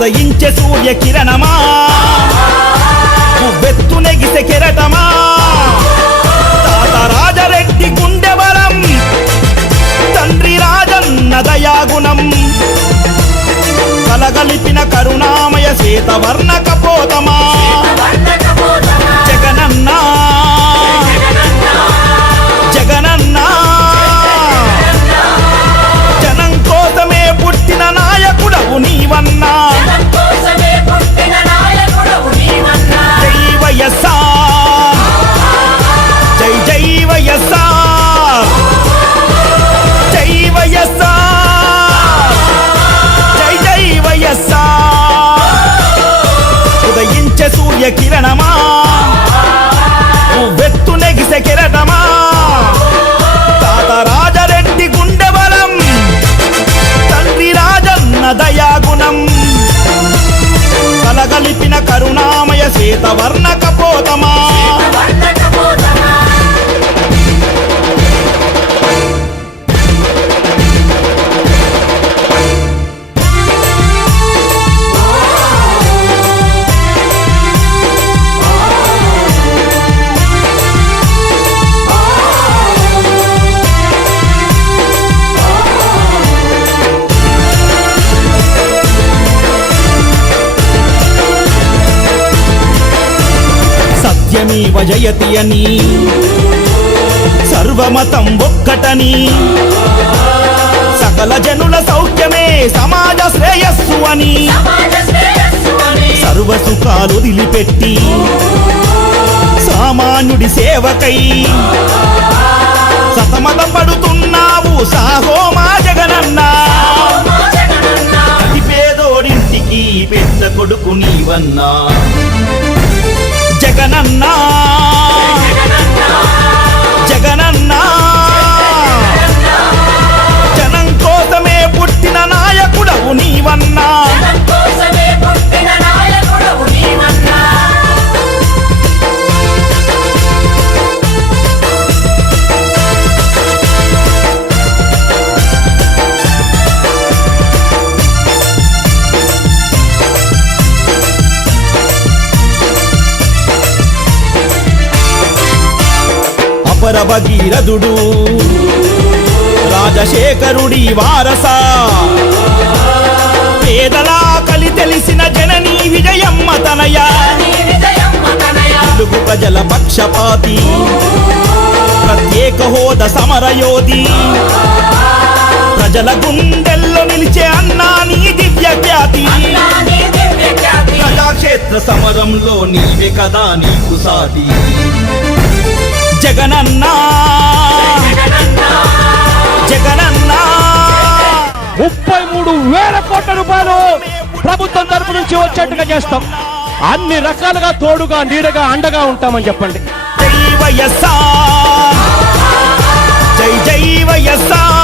ఉదయించే సూర్య కిరణమా వెత్తు నెగిసే కెరటమా తాత రాజరెడ్డి గుండె బలం తండ్రి రాజన్న దయాగుణం కలగలిపిన కరుణామయ శ్వేతవర్ణ కపోతమా జగనన్నా జగనన్నా జనం కోసమే పుట్టిన నాయకుడవు నీవన్నా జై వైఎస్ఆర్ జై జై వైఎస్ఆర్ జై వైఎస్ఆర్ జై జై వైఎస్ఆర్ ఉదయించే సూర్య కిరణమా వెత్తు నెగిసే కెరటమా తాత రాజరెడ్డి గుండె బలం తండ్రి రాజన్న దయాగుణం కలగలిపిన కరుణామయ శ్వేతవర్ణ కపోతమా సత్యమేవ జయతి అని సర్వమతం ఒక్కటని సకల జనుల సౌఖ్యమే సమాజ శ్రేయస్సు అని సర్వ సుఖాలు వదిలిపెట్టి సామాన్యుడి సేవకై సతమత పడుతున్నావు సాహో మా జగనన్నా అతి పేదోడింటికి పెద్ద కొడుకు నీవన్నా జగనన్నా జగనన్నా జనం కోసమే పుట్టిన నాయకుడవు నీవన్నా అపర భగీరథుడు రాజశేఖరుడి వారస పేదలా కలి తెలిసిన జననీ విజయమ్మ తనయ తెలుగు ప్రజల పక్షపాతి ప్రత్యేక హోదా సమరయోధి ప్రజల గుండెల్లో నిలిచే అన్నా నీ దివ్య ఖ్యాతి ప్రజాక్షేత్ర సమరంలో నీవే కదా నీకు సాటి జగనన్నా జగనన్నా 33,000 కోట్ల రూపాయలు ప్రభుత్వం తరపు నుంచి వచ్చేట్టుగా చేస్తాం. అన్ని రకాలుగా తోడుగా నీడగా అండగా ఉంటామని చెప్పండి. జై వైఎస్ఆర్ జై జై వైఎస్ఆర్.